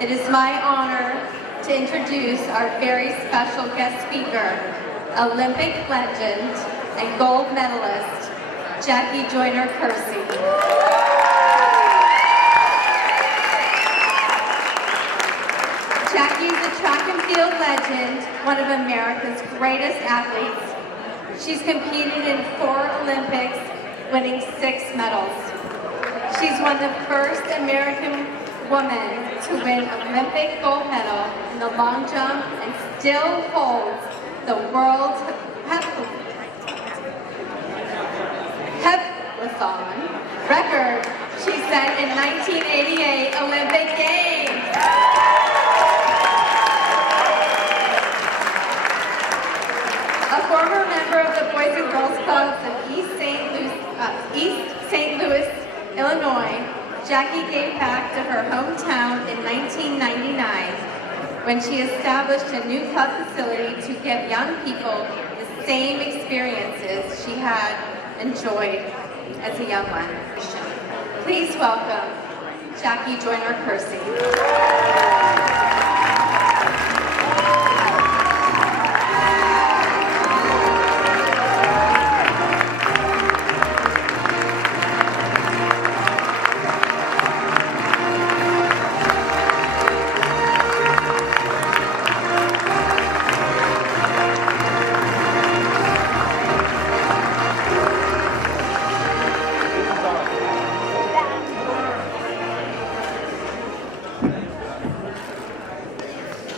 It is my honor to introduce our very special guest speaker, Olympic legend and gold medalist, Jackie Joyner-Kersee. Jackie is a track and field legend, one of America's greatest athletes. She's competed in 4 Olympics, winning 6 medals. She's one of the first American women to win Olympic gold medal in the long jump and still holds the world heptathlon record she set in 1988 Olympic Games. A former member of the Boys and Girls Clubs of East St. Louis, Illinois, Jackie gave back to her hometown in 1999 when she established a new club facility to give young people the same experiences she had enjoyed as a young one. Please welcome Jackie Joyner-Kersee.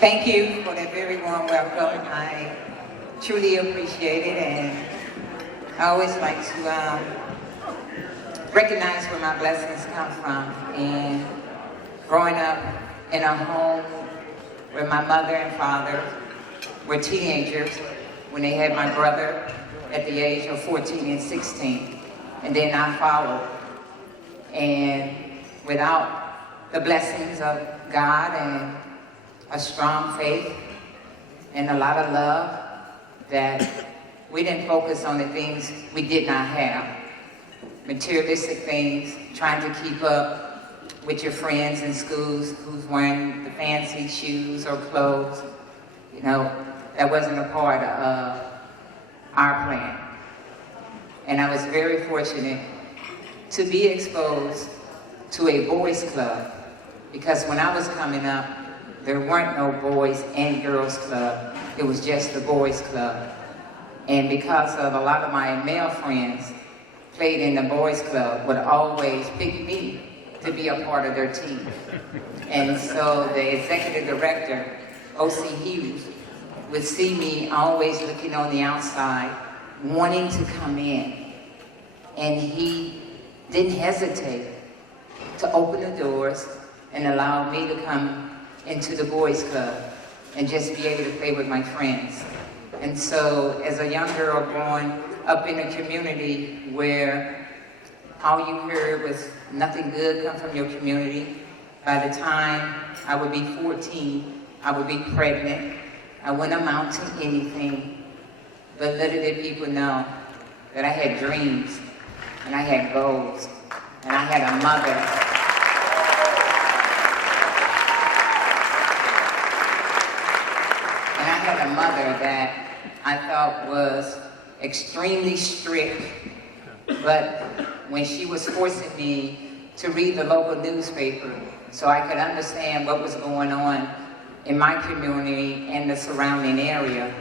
Thank you for that very warm welcome. I truly appreciate it, and I always like to recognize where my blessings come from. And growing up in a home where my mother and father were teenagers when they had my brother at the age of 14 and 16, and then I followed. And without the blessings of God and a strong faith and a lot of love, that we didn't focus on the things we did not have. Materialistic things, trying to keep up with your friends in schools who's wearing the fancy shoes or clothes. You know, that wasn't a part of our plan. And I was very fortunate to be exposed to a boys club, because when I was coming up, there weren't no boys and girls club. It was just the boys club. And because of a lot of my male friends played in the boys club, would always pick me to be a part of their team. And so the executive director, O.C. Hughes, would see me always looking on the outside, wanting to come in. And he didn't hesitate to open the doors and allow me to come into the boys club and just be able to play with my friends. And so as a young girl growing up in a community where all you heard was nothing good come from your community, by the time I would be 14, I would be pregnant. I wouldn't amount to anything, but little did people know that I had dreams and I had goals and I had a mother. A mother that I thought was extremely strict, but when she was forcing me to read the local newspaper so I could understand what was going on in my community and the surrounding area,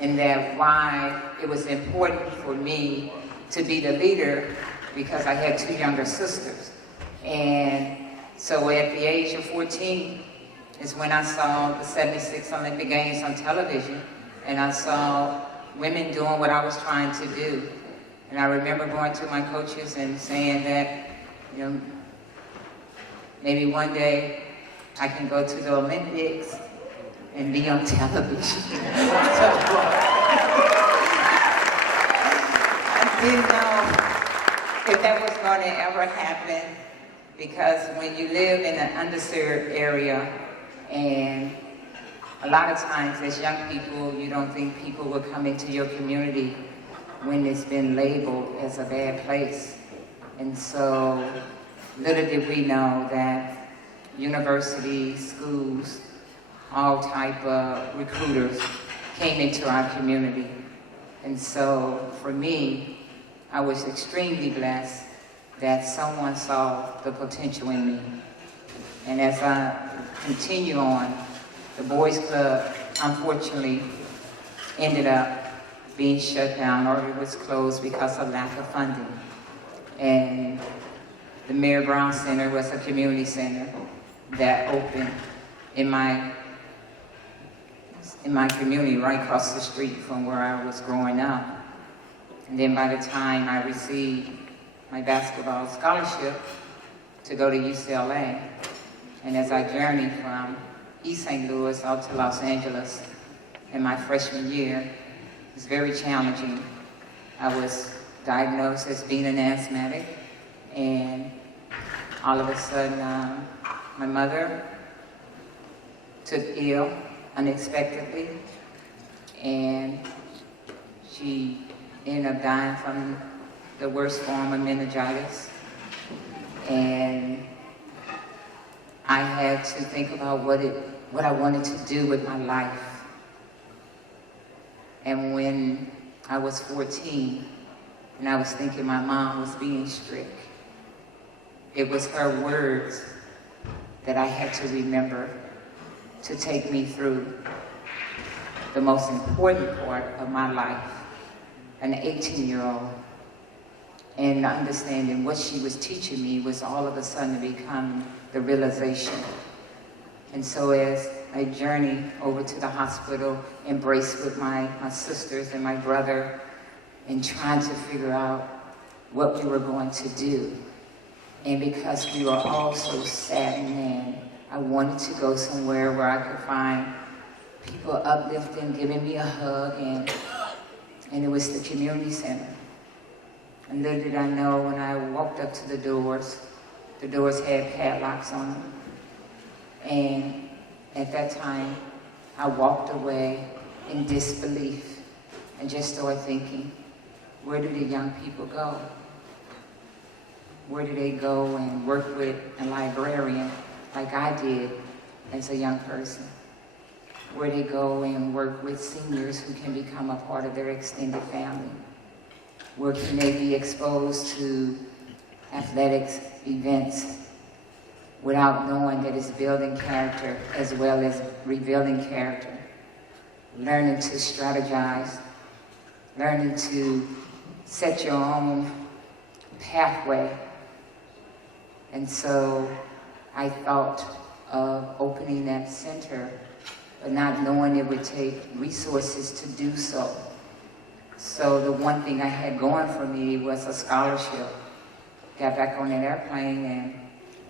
and that why it was important for me to be the leader, because I had 2 younger sisters. And so at the age of 14, is when I saw the 76 Olympic Games on television, and I saw women doing what I was trying to do. And I remember going to my coaches and saying that, you know, maybe one day I can go to the Olympics and be on television. I didn't know if that was going to ever happen, because when you live in an underserved area, and a lot of times as young people, you don't think people will come into your community when it's been labeled as a bad place. And so little did we know that universities, schools, all type of recruiters came into our community. And so for me, I was extremely blessed that someone saw the potential in me. And as I continue on, the Boys Club unfortunately ended up being shut down, or it was closed because of lack of funding. And the Mayor Brown Center was a community center that opened in my community right across the street from where I was growing up. And then by the time I received my basketball scholarship to go to UCLA, and as I journeyed from East St. Louis out to Los Angeles in my freshman year, it was very challenging. I was diagnosed as being an asthmatic, and all of a sudden, my mother took ill unexpectedly, and she ended up dying from the worst form of meningitis. And I had to think about what I wanted to do with my life. And when I was 14, and I was thinking my mom was being strict, it was her words that I had to remember to take me through the most important part of my life, an 18-year-old. And understanding what she was teaching me was all of a sudden become the realization. And so as I journeyed over to the hospital, embraced with my sisters and my brother, and trying to figure out what we were going to do. And because we were all so saddened, and I wanted to go somewhere where I could find people uplifting, giving me a hug, and it was the community center. And little did I know, when I walked up to the doors had padlocks on them. And at that time, I walked away in disbelief and just started thinking, where do the young people go? Where do they go and work with a librarian like I did as a young person? Where they go and work with seniors who can become a part of their extended family? Where can they be exposed to athletics events without knowing that it's building character as well as revealing character? Learning to strategize, learning to set your own pathway. And so I thought of opening that center, but not knowing it would take resources to do so. So the one thing I had going for me was a scholarship. Got back on an airplane and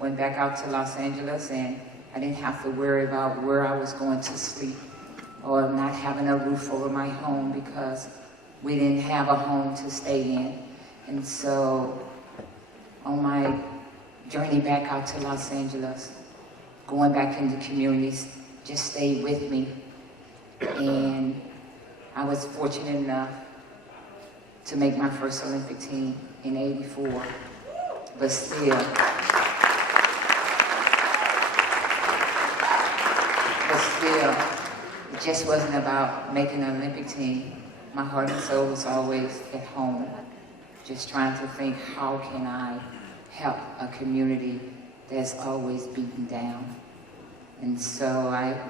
went back out to Los Angeles, and I didn't have to worry about where I was going to sleep or not having a roof over my home, because we didn't have a home to stay in. And so on my journey back out to Los Angeles, going back into communities, just stayed with me. And I was fortunate enough to make my first Olympic team in '84, but still, it just wasn't about making an Olympic team. My heart and soul was always at home, just trying to think, how can I help a community that's always beaten down? And so I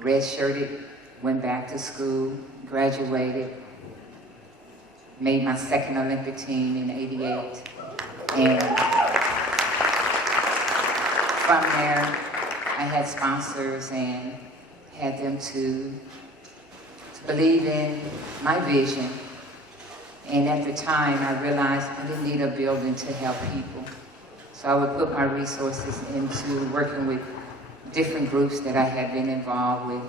redshirted, went back to school, graduated, made my second Olympic team in '88. And from there, I had sponsors and had them to believe in my vision. And at the time, I realized I didn't need a building to help people. So I would put my resources into working with different groups that I had been involved with.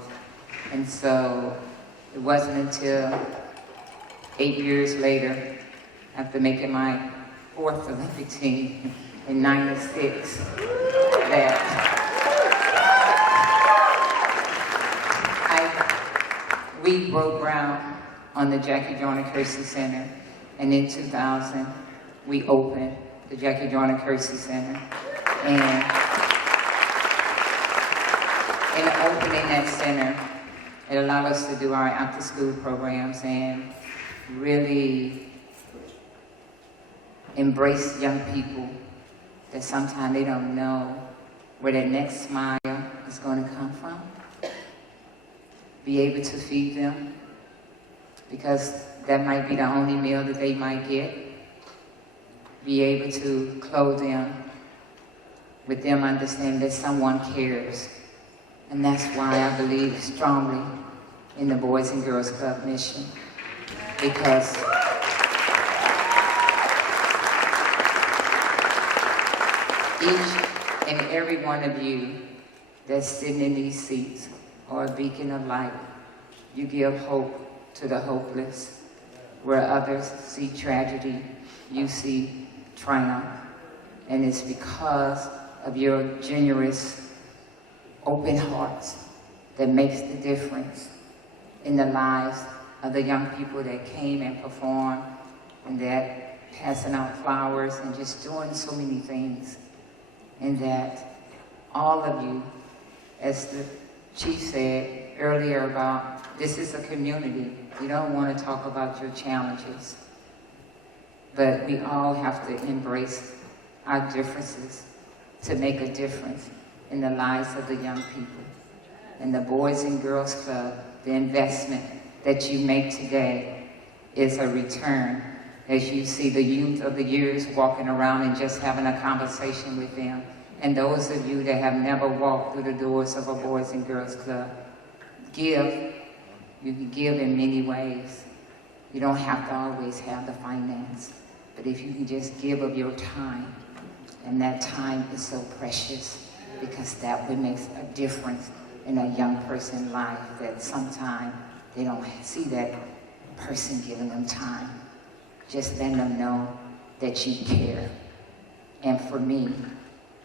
And so it wasn't until 8 years later, after making my fourth Olympic team in '96, that we broke ground on the Joyner-Kersee Center. And in 2000, we opened the Joyner-Kersee Center. And in opening that center. It allowed us to do our after-school programs and really embrace young people that sometimes they don't know where their next smile is going to come from. Be able to feed them, because that might be the only meal that they might get. Be able to clothe them, with them understanding that someone cares. And that's why I believe strongly in the Boys and Girls Club mission, because each and every one of you that's sitting in these seats are a beacon of light. You give hope to the hopeless. Where others see tragedy, you see triumph. And it's because of your generous, open hearts that makes the difference in the lives of the young people that came and performed, and that passing out flowers and just doing so many things. And that all of you, as the chief said earlier about, this is a community. You don't want to talk about your challenges, but we all have to embrace our differences to make a difference in the lives of the young people. And the Boys and Girls Club, the investment that you make today is a return as you see the youth of the years walking around and just having a conversation with them. And those of you that have never walked through the doors of a Boys and Girls Club, give. You can give in many ways. You don't have to always have the finance, but if you can just give of your time, and that time is so precious, because that would make a difference in a young person's life, that sometimes they don't see that person giving them time. Just letting them know that you care. And for me,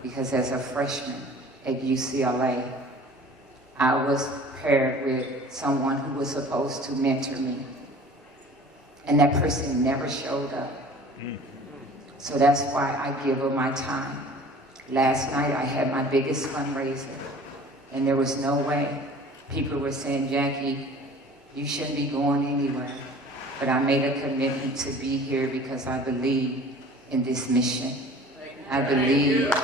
because as a freshman at UCLA, I was paired with someone who was supposed to mentor me. And that person never showed up. So that's why I give of my time. Last night I had my biggest fundraiser, and there was no way. People were saying, Jackie, you shouldn't be going anywhere. But I made a commitment to be here because I believe in this mission. I believe in you. I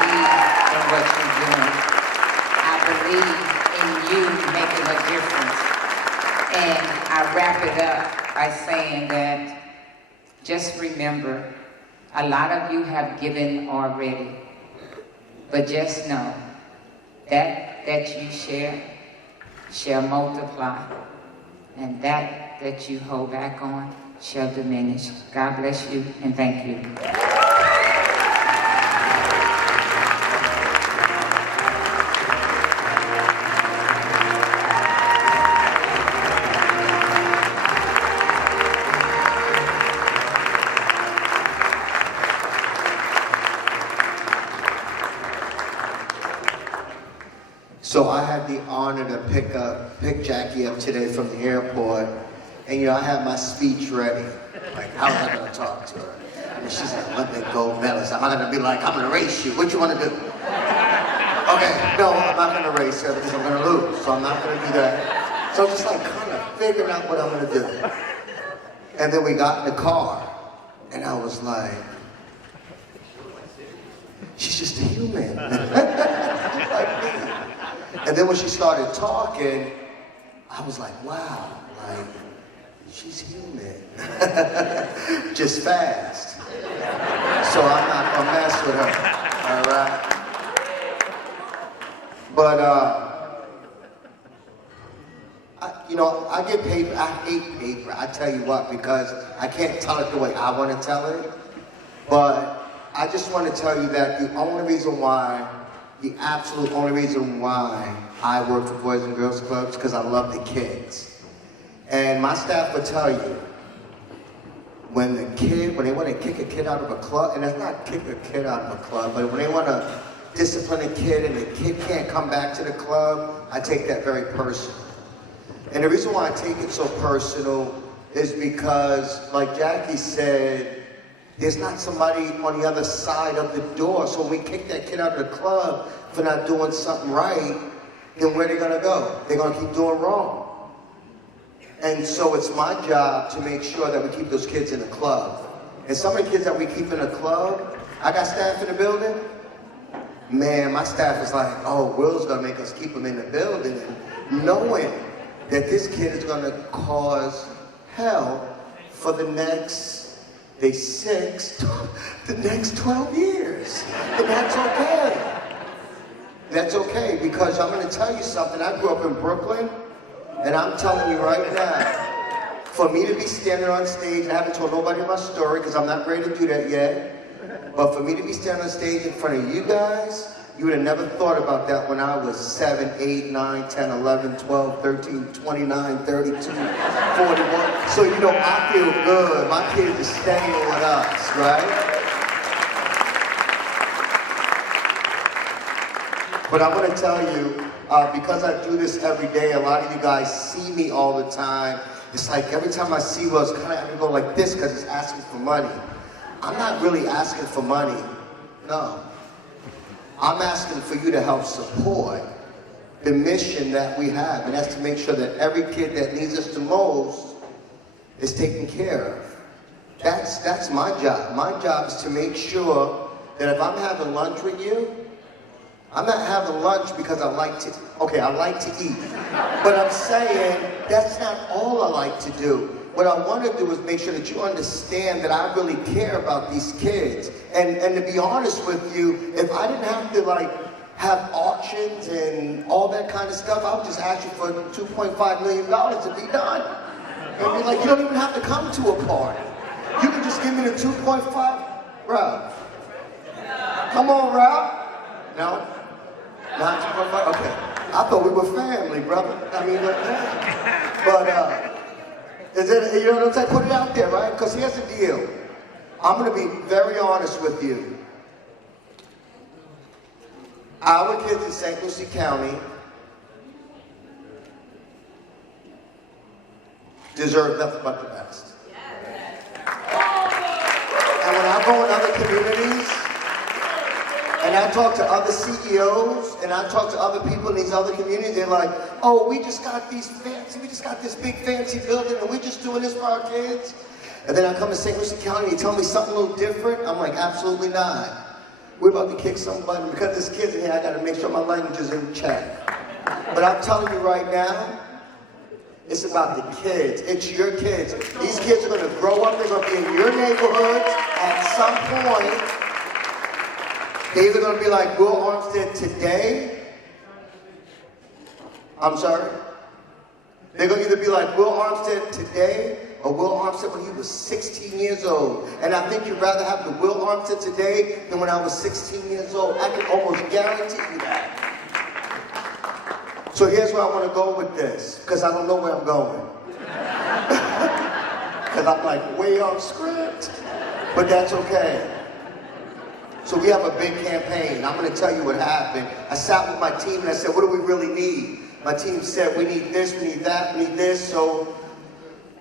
believe in what you're doing. I believe in you making a difference. And I wrap it up by saying that just remember, a lot of you have given already, but just know that you share shall multiply, and that you hold back on shall diminish. God bless you, and thank you. So I had the honor to pick Jackie up today from the airport, and I had my speech ready. Like, how was I gonna talk to her? And she's like, Olympic gold medalist. I'm not gonna be like, I'm gonna race you. What you wanna do? Okay, no, I'm not gonna race her because I'm gonna lose, so I'm not gonna do that. So I'm just like kind of figuring out what I'm gonna do. And then we got in the car, and I was like, she's just a human. Like me. And then when she started talking, I was like, wow, like, she's human. Just fast. So I'm not gonna mess with her, all right? But, I get paper, I hate paper, I tell you what, because I can't tell it the way I want to tell it. But I just want to tell you that the absolute only reason why I work for Boys and Girls Clubs, because I love the kids. And my staff will tell you, when they want to kick a kid out of a club, and it's not kick a kid out of a club, but when they want to discipline a kid and the kid can't come back to the club, I take that very personal. And the reason why I take it so personal is because, like Jackie said, there's not somebody on the other side of the door. So when we kick that kid out of the club for not doing something right, then where are they gonna go? They're gonna keep doing wrong. And so it's my job to make sure that we keep those kids in the club. And some of the kids that we keep in the club, I got staff in the building. Man, my staff is like, oh, Will's gonna make us keep him in the building. And knowing that this kid is gonna cause hell for the next, the next 12 years. And that's okay. That's okay, because I'm gonna tell you something. I grew up in Brooklyn, and I'm telling you right now, for me to be standing on stage, I haven't told nobody my story because I'm not ready to do that yet, but for me to be standing on stage in front of you guys, you would have never thought about that when I was 7, 8, 9, 10, 11, 12, 13, 29, 32, 41. So, you know, I feel good. My kids are staying with us, right? But I want to tell you, because I do this every day, a lot of you guys see me all the time. It's like every time I see Will, it's kind of having to go like this because he's asking for money. I'm not really asking for money, no. I'm asking for you to help support the mission that we have, and that's to make sure that every kid that needs us the most is taken care of. That's my job. My job is to make sure that if I'm having lunch with you, I'm not having lunch because I like to eat. But I'm saying that's not all I like to do. What I want to do is make sure that you understand that I really care about these kids. And to be honest with you, if I didn't have to have auctions and all that kind of stuff, I would just ask you for $2.5 million to be done. And be like, you don't even have to come to a party. You can just give me the 2.5, Ralph. Come on, Ralph. No? Not 2.5? Okay. I thought we were family, brother. I mean, but is it, you know what I'm saying? Put it out there, right? Because here's the deal. I'm going to be very honest with you. Our kids in St. Lucie County deserve nothing but the best. And when I go in other communities, and I talk to other CEOs, and I talk to other people in these other communities, they're like, oh, we just got this big fancy building, and we're just doing this for our kids. And then I come to St. Lucie County, and they tell me something a little different. I'm like, absolutely not. We're about to kick some butt. Because there's kids in here, I gotta make sure my language is in check. But I'm telling you right now, it's about the kids. It's your kids. These kids are gonna grow up, they're gonna be in your neighborhoods at some point. They're either going to be like Will Armstead today. I'm sorry. They're going to either be like Will Armstead today or Will Armstead when he was 16 years old. And I think you'd rather have the Will Armstead today than when I was 16 years old. I can almost guarantee you that. So here's where I want to go with this, because I don't know where I'm going. Because I'm like way off script. But that's okay. So we have a big campaign. I'm going to tell you what happened. I sat with my team and I said, what do we really need? My team said, we need this, we need that, we need this. So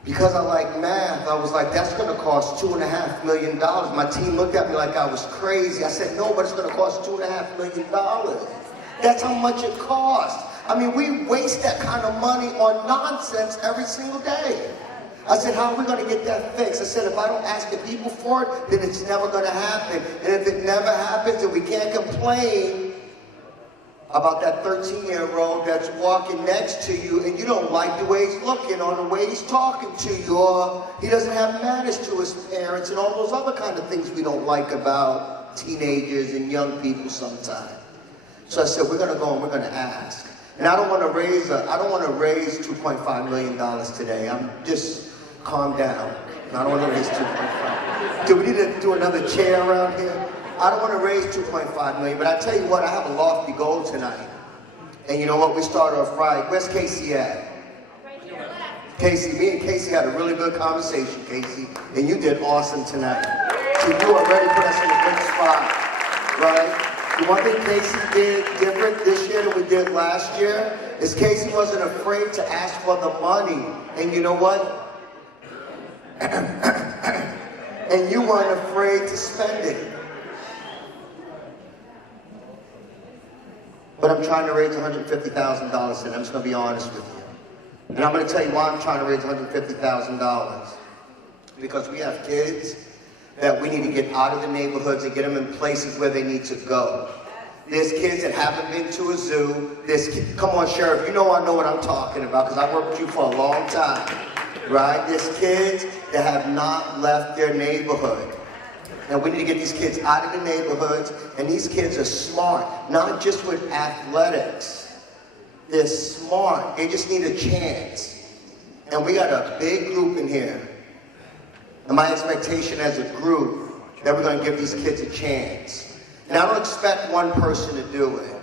because I like math, I was like, that's going to cost $2.5 million. My team looked at me like I was crazy. I said, no, but it's going to cost $2.5 million. That's how much it costs. I mean, we waste that kind of money on nonsense every single day. I said, how are we going to get that fixed? I said, if I don't ask the people for it, then it's never going to happen. And if it never happens, then we can't complain about that 13-year-old that's walking next to you and you don't like the way he's looking or the way he's talking to you, or he doesn't have manners to his parents and all those other kind of things we don't like about teenagers and young people sometimes. So I said, we're going to go and we're going to ask. And I don't want to raise $2.5 million today. I'm just calm down. I don't want to raise 2.5. Do we need to do another chair around here? I don't want to raise 2.5 million, but I tell you what, I have a lofty goal tonight. And you know what? We started off right. Where's Casey at? Casey, me and Casey had a really good conversation, Casey, and you did awesome tonight. So you already put us in a good spot, right? The one thing Casey did different this year than we did last year is Casey wasn't afraid to ask for the money. And you know what? And and you weren't afraid to spend it. But I'm trying to raise $150,000, and I'm just going to be honest with you. And I'm going to tell you why I'm trying to raise $150,000. Because we have kids that we need to get out of the neighborhoods and get them in places where they need to go. There's kids that haven't been to a zoo. Come on, Sheriff, you know I know what I'm talking about because I worked with you for a long time, right? There's kids that have not left their neighborhood. And we need to get these kids out of the neighborhoods, and these kids are smart, not just with athletics. They're smart, they just need a chance. And we got a big group in here. And my expectation as a group, that we're gonna give these kids a chance. And I don't expect one person to do it,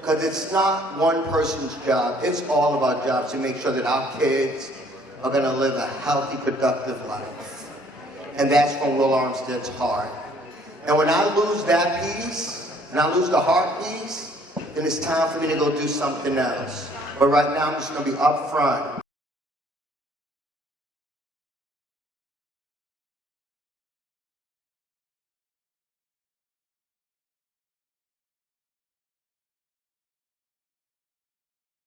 because it's not one person's job, it's all of our jobs to make sure that our kids are gonna live a healthy, productive life. And that's from Will Armstead's heart. And when I lose that piece, and I lose the heart piece, then it's time for me to go do something else. But right now I'm just gonna be upfront.